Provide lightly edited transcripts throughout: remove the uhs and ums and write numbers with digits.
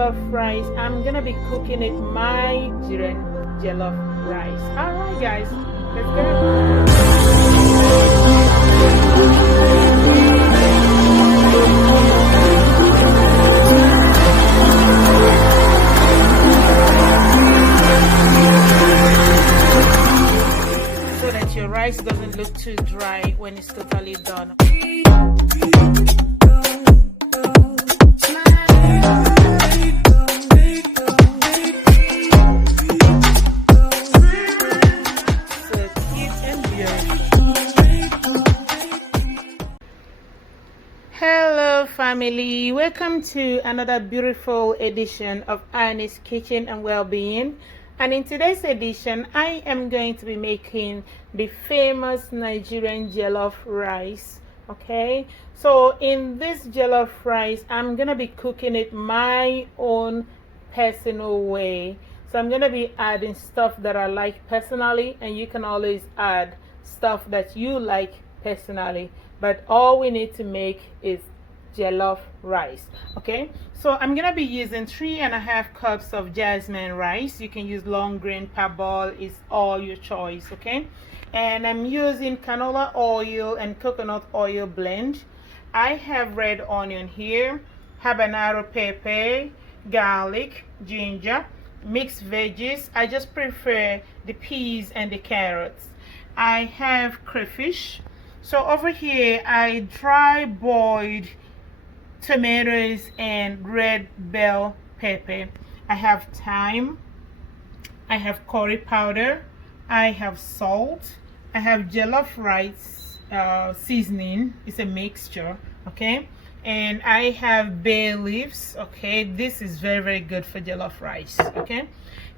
jollof rice. I'm gonna be cooking it my Nigerian jollof rice. Alright guys, let's go. So that your rice doesn't look too dry when it's totally done. Hello family, welcome to another beautiful edition of Annie's Kitchen and Wellbeing. And in today's edition I am going to be making the famous Nigerian jollof rice. Okay, so in this jollof rice I'm gonna be cooking it my own personal way. So I'm gonna be adding stuff that I like personally, and you can always add stuff that you like personally, but all we need to make is jollof rice. Okay, so I'm gonna be using 3.5 cups of jasmine rice. You can use long grain, parboiled, is all your choice. Okay, and I'm using canola oil and coconut oil blend. I have red onion here, habanero pepper, garlic, ginger, mixed veggies. I just prefer the peas and the carrots. I have crayfish. So over here I dry boiled tomatoes and red bell pepper. I have thyme, I have curry powder, I have salt, I have Jellof Rice seasoning. It's a mixture. Okay, and I have bay leaves. Okay, this is very good for jollof rice. Okay,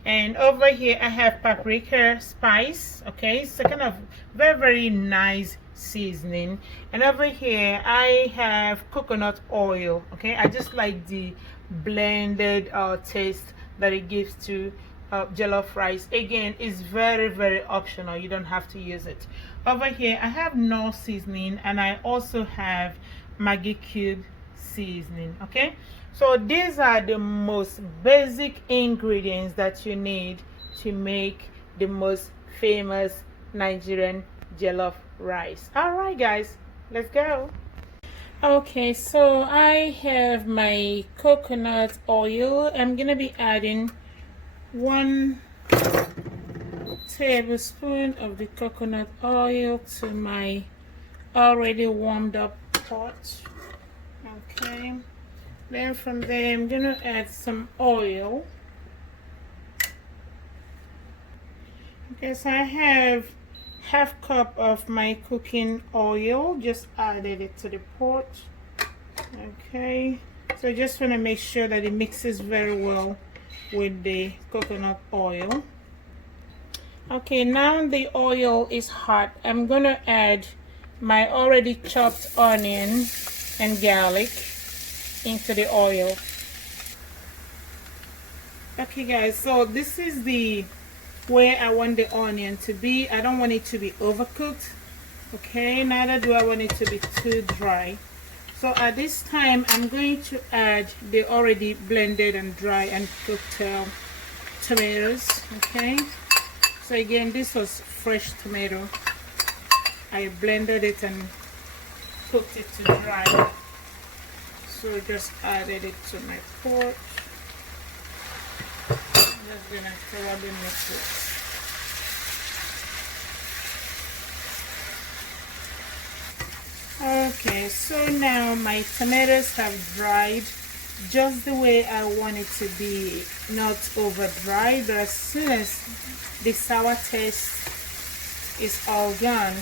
and over here I have paprika spice. Okay, so kind of very nice seasoning. And over here I have coconut oil. Okay, I just like the blended taste that it gives to jollof rice. Again, it's very optional, you don't have to use it. Over here I have Knorr seasoning, and I also have Maggi cube seasoning. Okay, so these are the most basic ingredients that you need to make the most famous Nigerian jollof rice. All right guys, let's go. Okay, so I have my coconut oil. I'm gonna be adding 1 tablespoon of the coconut oil to my already warmed up pot. Okay, then from there I'm gonna add some oil. Okay, so I have half cup of my cooking oil, just added it to the pot. Okay, so just want to make sure that it mixes very well with the coconut oil. Okay, now the oil is hot. I'm gonna add my already chopped onion and garlic into the oil. Okay guys, so this is the where I want the onion to be. I don't want it to be overcooked. Okay, neither do I want it to be too dry. So at this time I'm going to add the already blended and dry and cooked tomatoes. Okay, so again, this was fresh tomato. I blended it and cooked it to dry. So just added it to my pot. I'm just gonna thoroughly mix it. Okay, so now my tomatoes have dried just the way I want it to be, not over dry, but as soon as the sour taste is all gone,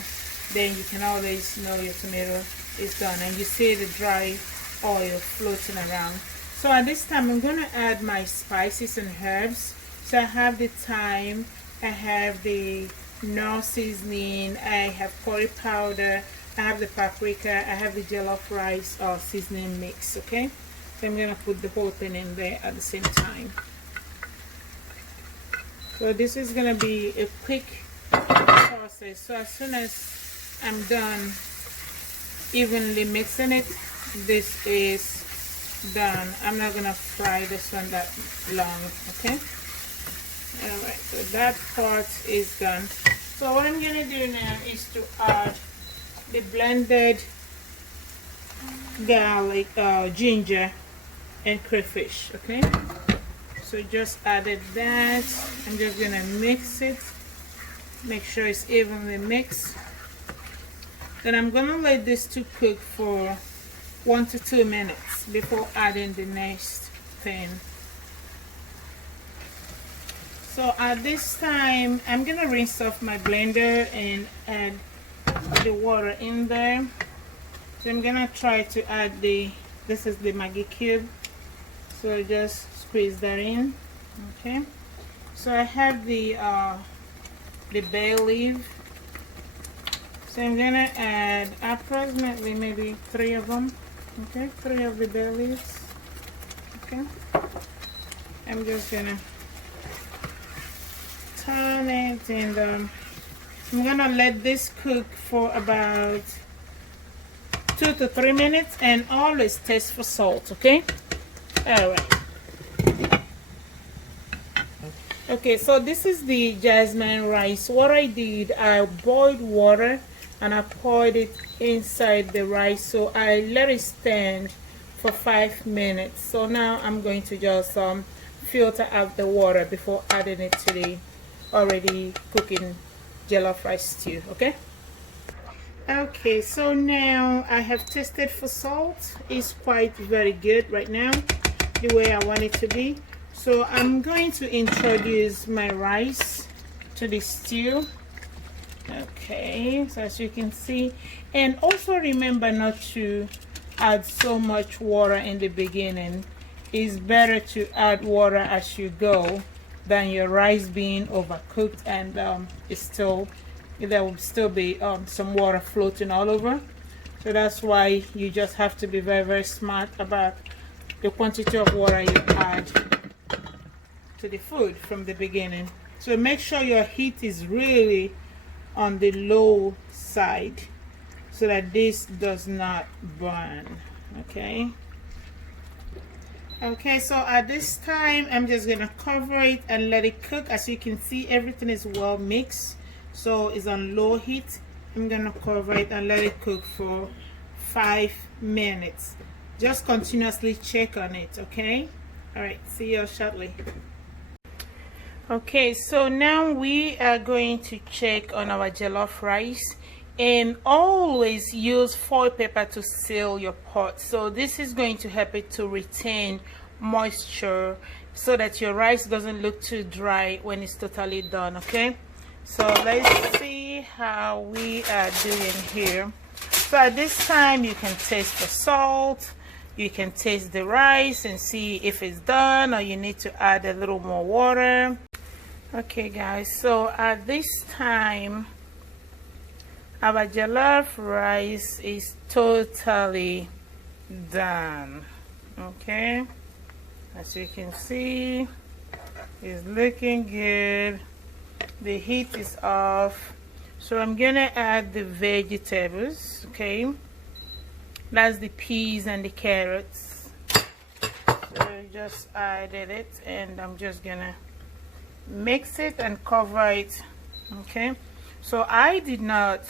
then you can always know your tomato is done, and you see the dry oil floating around. So at this time I'm going to add my spices and herbs. So I have the thyme, I have the Knorr seasoning, I have curry powder, I have the paprika, I have the jollof rice seasoning mix. Okay, so I'm going to put the whole thing in there at the same time. So this is going to be a quick process. So as soon as I'm done evenly mixing it, this is done. I'm not gonna fry this one that long. Okay. All right, so that part is done. So what I'm gonna do now is to add the blended garlic, ginger, and crayfish. Okay, so just added that. I'm just gonna mix it, make sure it's evenly mixed. Then I'm gonna let this to cook for 1 to 2 minutes before adding the next thing. So at this time, I'm gonna rinse off my blender and add the water in there. So I'm gonna try to add this is the Maggi cube. So just squeeze that in. Okay. So I have the bay leaf. So I'm gonna add approximately maybe 3 of them. Okay, 3 of the bay leaves. Okay. I'm just gonna turn it, and I'm gonna let this cook for about 2 to 3 minutes, and always taste for salt. Okay. All right. Okay, so this is the jasmine rice. What I did, I boiled water and I poured it inside the rice, so I let it stand for 5 minutes. So now I'm going to just filter out the water before adding it to the already cooking jollof rice stew. Okay. Okay, so now I have tested for salt. It's quite very good right now, the way I want it to be. So I'm going to introduce my rice to the stew. Okay, so as you can see, and also remember not to add so much water in the beginning. It's better to add water as you go than your rice being overcooked and there will still be some water floating all over. So that's why you just have to be very, very smart about the quantity of water you add to the food from the beginning. So make sure your heat is really on the low side so that this does not burn. Okay. Okay, so at this time I'm just gonna cover it and let it cook. As you can see, everything is well mixed, so it's on low heat. I'm gonna cover it and let it cook for 5 minutes. Just continuously check on it. Okay. All right, see you shortly. Okay, so now we are going to check on our jollof rice, and always use foil paper to seal your pot. So this is going to help it to retain moisture so that your rice doesn't look too dry when it's totally done. Okay, so let's see how we are doing here. So at this time you can taste the salt, you can taste the rice and see if it's done or you need to add a little more water. Okay guys, so at this time our jollof rice is totally done. Okay, as you can see, it's looking good. The heat is off, so I'm gonna add the vegetables. Okay, that's the peas and the carrots. So I just added it, and I'm just gonna mix it and cover it. Okay, so I did not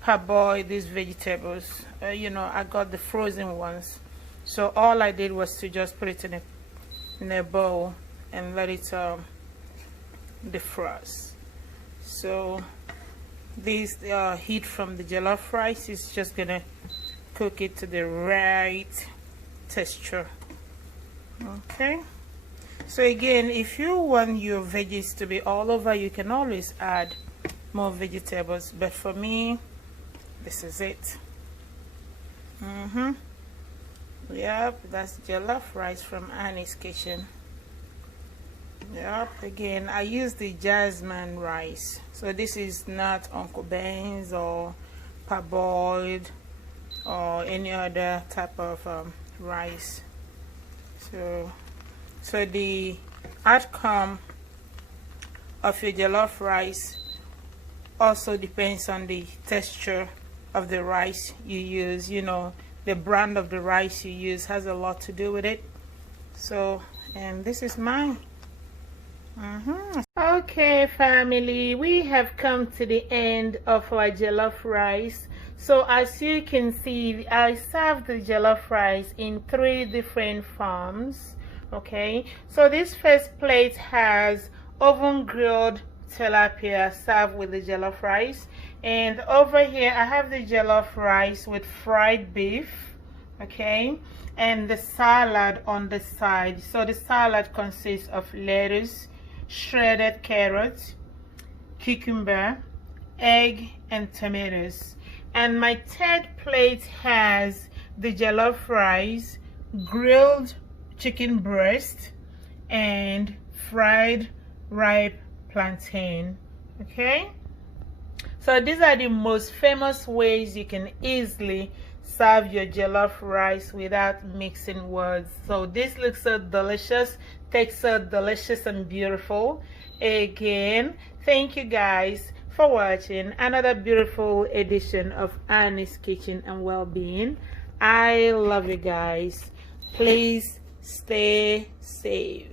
parboil these vegetables. You know, I got the frozen ones, so all I did was to just put it in a bowl and let it defrost. So this heat from the jollof rice is just gonna cook it to the right texture. Okay, so again, if you want your veggies to be all over, you can always add more vegetables, but for me, this is it. Yep, that's jollof rice from Annie's kitchen. Yep, again, I use the jasmine rice, so this is not Uncle Ben's or parboiled or any other type of rice. So the outcome of your jollof rice also depends on the texture of the rice you use. You know, the brand of the rice you use has a lot to do with it. So, and this is mine. Okay, family, we have come to the end of our jollof rice. So as you can see, I served the jollof rice in 3 different forms. Okay, so this first plate has oven grilled tilapia served with the jollof rice, and over here I have the jollof rice with fried beef. Okay, and the salad on the side. So the salad consists of lettuce, shredded carrot, cucumber, egg, and tomatoes. And my third plate has the jollof rice, grilled chicken breast, and fried ripe plantain. Okay, so these are the most famous ways you can easily serve your jollof rice without mixing words. So this looks so delicious, tastes so delicious and beautiful. Again, thank you guys for watching another beautiful edition of Annie's Kitchen and Wellbeing. I love you guys. Please stay safe.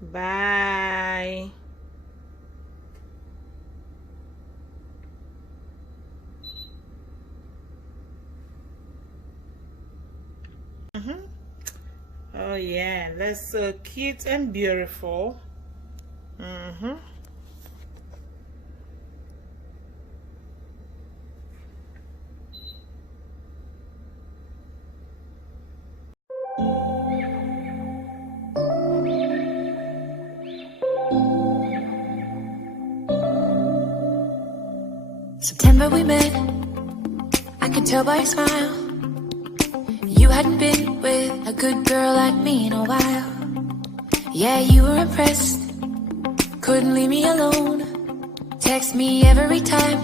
Bye. Oh yeah, that's so cute and beautiful. September we met, I could tell by your smile. You hadn't been with a good girl like me in a while. Yeah, you were impressed, couldn't leave me alone. Text me every time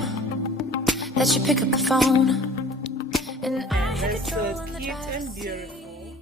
that you pick up the phone. And I had That's so control in the cute and backseat. beautiful.